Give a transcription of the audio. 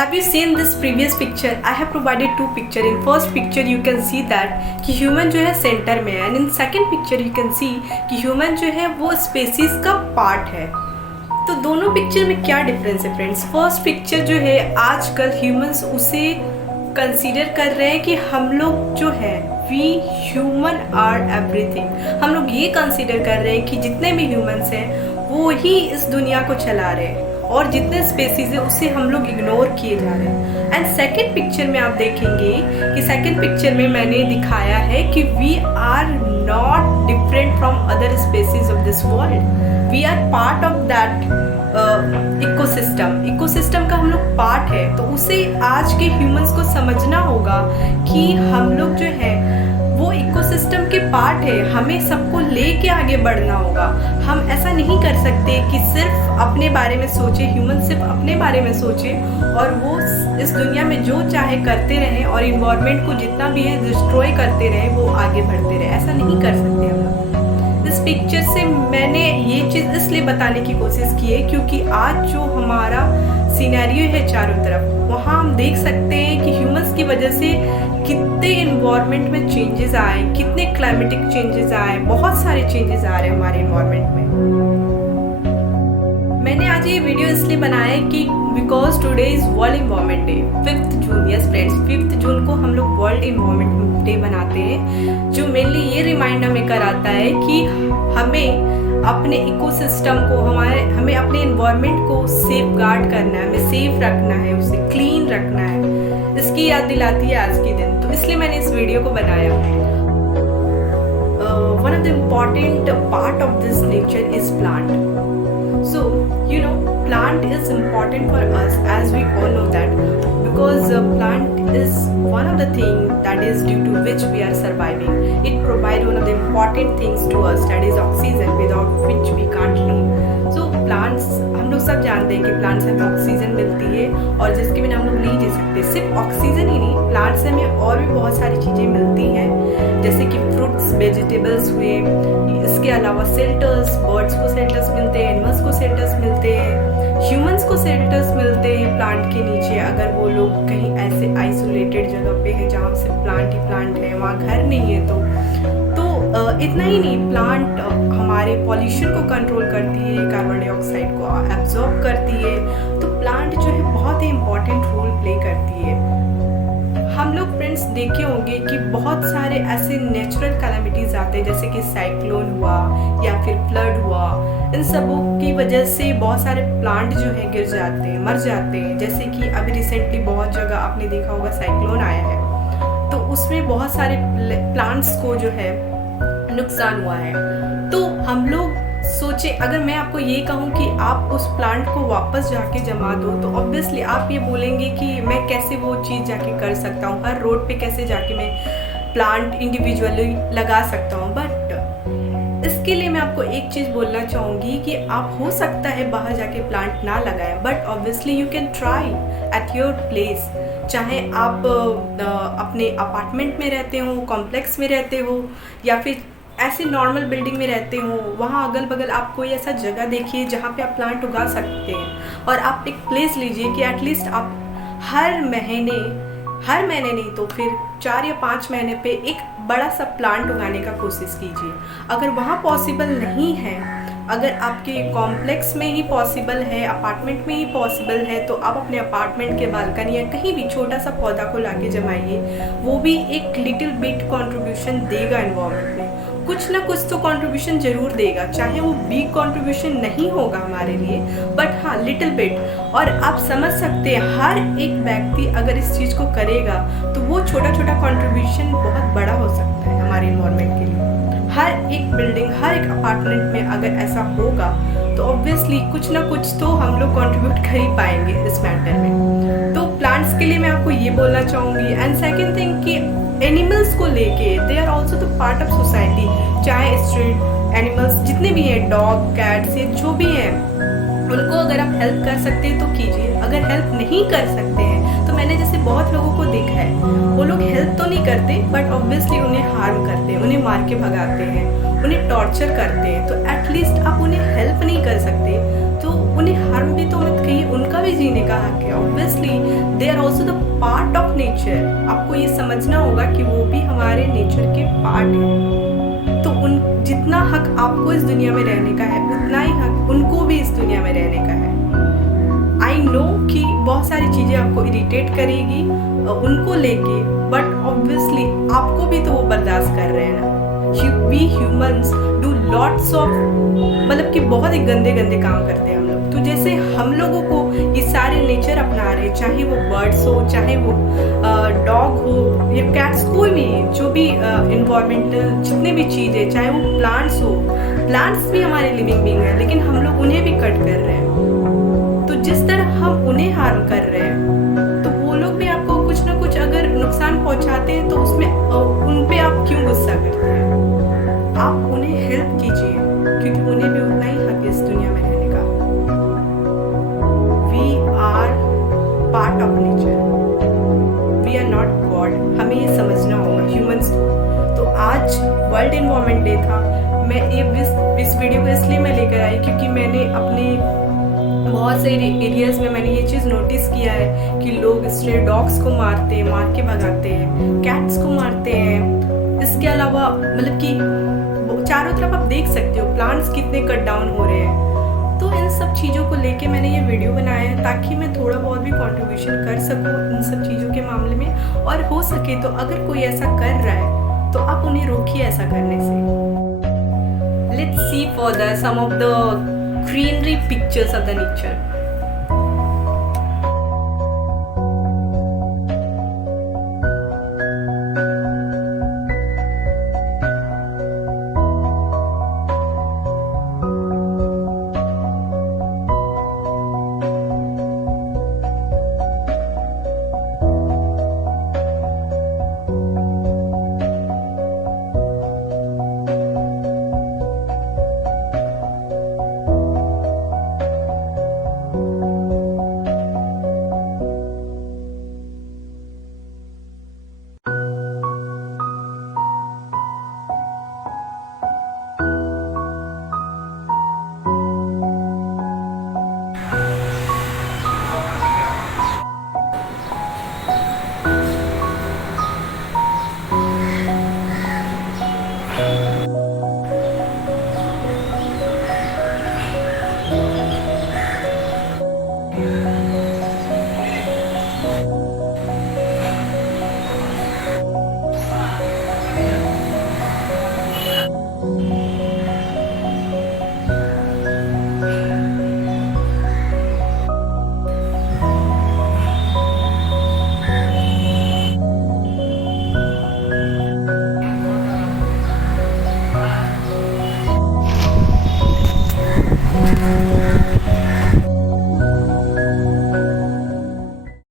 Have you seen this previous picture? I have provided two picture. In first picture you can see that कि human जो है centre में है, and in second picture you can see कि human जो है वो species का पार्ट है। तो दोनों पिक्चर में क्या डिफरेंस है फ्रेंड्स? फर्स्ट पिक्चर जो है आजकल ह्यूमंस उसे कंसीडर कर रहे हैं कि हम लोग जो है वी ह्यूमन आर एवरीथिंग। हम लोग ये कंसीडर कर रहे हैं कि जितने भी ह्यूमंस हैं वो ही इस दुनिया को चला रहे हैं और जितने स्पेसीज है उसे हम लोग इग्नोर किए जा रहे हैं। एंड सेकेंड पिक्चर में आप देखेंगे कि सेकेंड पिक्चर में मैंने दिखाया है कि we are not different from other species of this world. We are part of that ecosystem का हम लोग पार्ट है। तो उसे आज के ह्यूमंस को समझना होगा कि हम लोग जो है वो इकोसिस्टम के पार्ट है, हमें सबको लेके आगे बढ़ना होगा। हम ऐसा नहीं कर सकते कि सिर्फ अपने बारे में सोचे, ह्यूमन सिर्फ अपने बारे में सोचे और वो इस दुनिया में जो चाहे करते रहें और इन्वायरमेंट को जितना भी है डिस्ट्रॉय करते रहें, वो आगे बढ़ते रहें। ऐसा नहीं कर सकते हम लोग। इस पिक्चर से मैंने ये चीज़ इसलिए बताने की कोशिश की है क्योंकि आज जो हमारा सिनेरियो है चारों तरफ, वहाँ हम देख सकते हैं कि ह्यूमंस की वजह से कितने इन्वायरमेंट में चेंजेस आए, कितने क्लाइमेटिक चेंजेस आए, बहुत सारे चेंजेस आ रहे हैं हमारे इन्वायरमेंट में। मैंने आज ये वीडियो इसलिए बनाया है कि because today is world environment day, 5th June. Yes friends, 5th जून को हम लोग वर्ल्ड इन्वायरमेंट डे मनाते हैं, जो मेनली ये रिमाइंड हमें कराता है कि हमें अपने इकोसिस्टम को, हमें अपने इन्वायरमेंट को सेफ गार्ड करना है, हमें सेफ रखना है, उसे क्लीन रखना है। इसकी याद दिलाती है आज के दिन, तो इसलिए मैंने इस वीडियो को बनाया। One of the important part of this nature is plant. So, plant is important for us, as we all know that, because plant is one of the things that is due to which we are surviving. It provides one of the important things to us, that is oxygen, without which we can't live. So plants, हम लोग सब जानते हैं कि plant से हमें oxygen मिलती है और जिसके बिना हम लोग नहीं जी सकते। सिर्फ ऑक्सीजन ही नहीं, प्लांट से हमें और भी बहुत सारी चीज़ें मिलती हैं, जैसे कि फ्रूट्स, वेजिटेबल्स हुए। इसके अलावा शेल्टर्स, बर्ड्स को शेल्टर्स मिलते हैं, एनिमल्स को शेल्टर्स मिलते हैं, ह्यूमंस को शेल्टर्स मिलते हैं प्लांट के नीचे। अगर वो लोग कहीं ऐसे आइसोलेटेड जगह पे है जहाँ सिर्फ प्लांट ही प्लांट है, वहाँ घर नहीं है, तो इतना ही नहीं, प्लांट हमारे पॉल्यूशन को कंट्रोल करती है, कार्बन डाइऑक्साइड को एब्जॉर्ब करती है। तो प्लांट जो है बहुत ही इम्पोर्टेंट रोल प्ले करती है। हम लोग फ्रेंड्स देखे होंगे कि बहुत सारे ऐसे नेचुरल कैलामिटीज आते हैं, जैसे कि साइक्लोन हुआ या फिर फ्लड हुआ। इन सबों की वजह से बहुत सारे प्लांट जो है गिर जाते हैं, मर जाते हैं। जैसे कि अभी रिसेंटली बहुत जगह आपने देखा होगा साइक्लोन आया है, तो उसमें बहुत सारे प्लांट्स को जो है नुकसान हुआ है। तो हम लोग सोचे, अगर मैं आपको ये कहूँ कि आप उस प्लांट को वापस जाके जमा दो, तो ऑब्वियसली आप ये बोलेंगे कि मैं कैसे वो चीज़ जाके कर सकता हूँ, हर रोड पे कैसे जाके मैं प्लांट इंडिविजुअली लगा सकता हूँ। बट इसके लिए मैं आपको एक चीज़ बोलना चाहूँगी कि आप हो सकता है बाहर जाके प्लांट ना लगाएं, but obviously you can try at your place. चाहे आप अपने अपार्टमेंट में रहते हो, कॉम्प्लेक्स में रहते हो, या फिर ऐसे नॉर्मल बिल्डिंग में रहते हो, वहाँ अगल बगल आप कोई ऐसा जगह देखिए जहाँ पे आप प्लांट उगा सकते हैं। और आप एक प्लेस लीजिए कि एटलीस्ट आप हर महीने नहीं तो फिर 4 या 5 महीने पे एक बड़ा सा प्लांट उगाने का कोशिश कीजिए। अगर वहाँ पॉसिबल नहीं है, अगर आपके कॉम्प्लेक्स में ही पॉसिबल है, अपार्टमेंट में ही पॉसिबल है, तो आप अपने अपार्टमेंट के बालकनी या कहीं भी छोटा सा पौधा को लाके जमाइए। वो भी एक लिटिल बिट कंट्रीब्यूशन देगा एनवायरनमेंट में, कुछ ना कुछ तो कंट्रीब्यूशन जरूर देगा। चाहे वो बिग कंट्रीब्यूशन नहीं होगा हमारे लिए, बट हाँ लिटिल बिट। और आप समझ सकते हैं हर एक व्यक्ति अगर इस चीज़ को करेगा तो वो छोटा छोटा कंट्रीब्यूशन बहुत बड़ा हो सकता है हमारे इन्वायरमेंट के लिए। हर एक बिल्डिंग, हर एक अपार्टमेंट में अगर ऐसा होगा तो ऑब्वियसली कुछ ना कुछ तो हम लोग कंट्रीब्यूट कर ही पाएंगे इस मैटर में। तो प्लांट्स के लिए मैं आपको ये बोलना चाहूँगी। एंड सेकेंड थिंग कि एनिमल्स को लेके they are also the part of society. चाहे स्ट्रीट एनिमल्स जितने भी हैं, डॉग, कैट्स, ये जो भी हैं, उनको अगर आप हेल्प कर सकते हैं तो कीजिए। अगर हेल्प नहीं कर सकते हैं तो मैंने जैसे बहुत लोगों को देखा है, वो लोग हेल्प तो नहीं करते बट ऑब्वियसली उन्हें हार्म करते हैं, उन्हें मार के भगाते हैं, उन्हें टॉर्चर करते हैं। तो एटलीस्ट आप उन्हें हेल्प नहीं कर सकते तो तो उन्हें हार्म भी तो मत कहिए, उनका भी जीने का हक है। Obviously they are also the part of nature. आपको ये समझना होगा कि वो भी हमारे नेचर के पार्ट है। तो उन जितना हक आपको इस दुनिया में रहने का है, उतना ही हक उनको भी इस दुनिया में रहने का है। आई नो कि बहुत सारी चीज़ें आपको इरिटेट करेगी उनको लेके, बट ऑब्वियसली आपको भी तो वो बर्दाश्त कर रहे हैं ना। We humans do lots of, मतलब कि बहुत ही गंदे गंदे काम करते हैं हम लोग। तो जैसे हम लोगों को ये सारे नेचर अपना रहे, चाहे वो बर्ड्स हो, चाहे वो डॉग हो या कैट्स, कोई भी जो भी इन्वायरमेंटल जितने भी चीज़ें, चाहे वो प्लांट्स हो, प्लांट्स भी हमारे लिविंग बीइंग है, लेकिन हम लोग उन्हें भी कट कर रहे हैं। तो जिस तरह हम उन्हें हार्म कर रहे हैं, तो वो लोग भी आपको कुछ ना कुछ अगर नुकसान पहुंचाते हैं तो उसमें उन पे आप क्यों गुस्सा करते हैं? आप उन्हें हेल्प कीजिए, क्योंकि उन्हें भी उतना ही हक है इस दुनिया में रहने का। We are part of nature, we are not god. हमें ये समझना होगा ह्यूमंस को। तो आज वर्ल्ड एनवायरनमेंट डे था। मैं इस वीडियो को इसलिए मैं लेकर आई क्योंकि मैंने अपने बहुत से एरियाज में मैंने ये चीज़ नोटिस किया है कि लोग स्ट्रे डॉग्स को मारते हैं, मार के भगाते हैं, कैट्स को मारते हैं। इसके अलावा मतलब कि चारों तरफ आप देख सकते हो प्लांट्स कितने कट डाउन हो रहे हैं। तो इन सब चीज़ों को लेके मैंने ये वीडियो बनाया है ताकि मैं थोड़ा बहुत भी कंट्रीब्यूशन कर सकूँ इन सब चीज़ों के मामले में। और हो सके तो अगर कोई ऐसा कर रहा है तो आप उन्हें रोकिए ऐसा करने से। Let's see further some of the greenery pictures of the nature.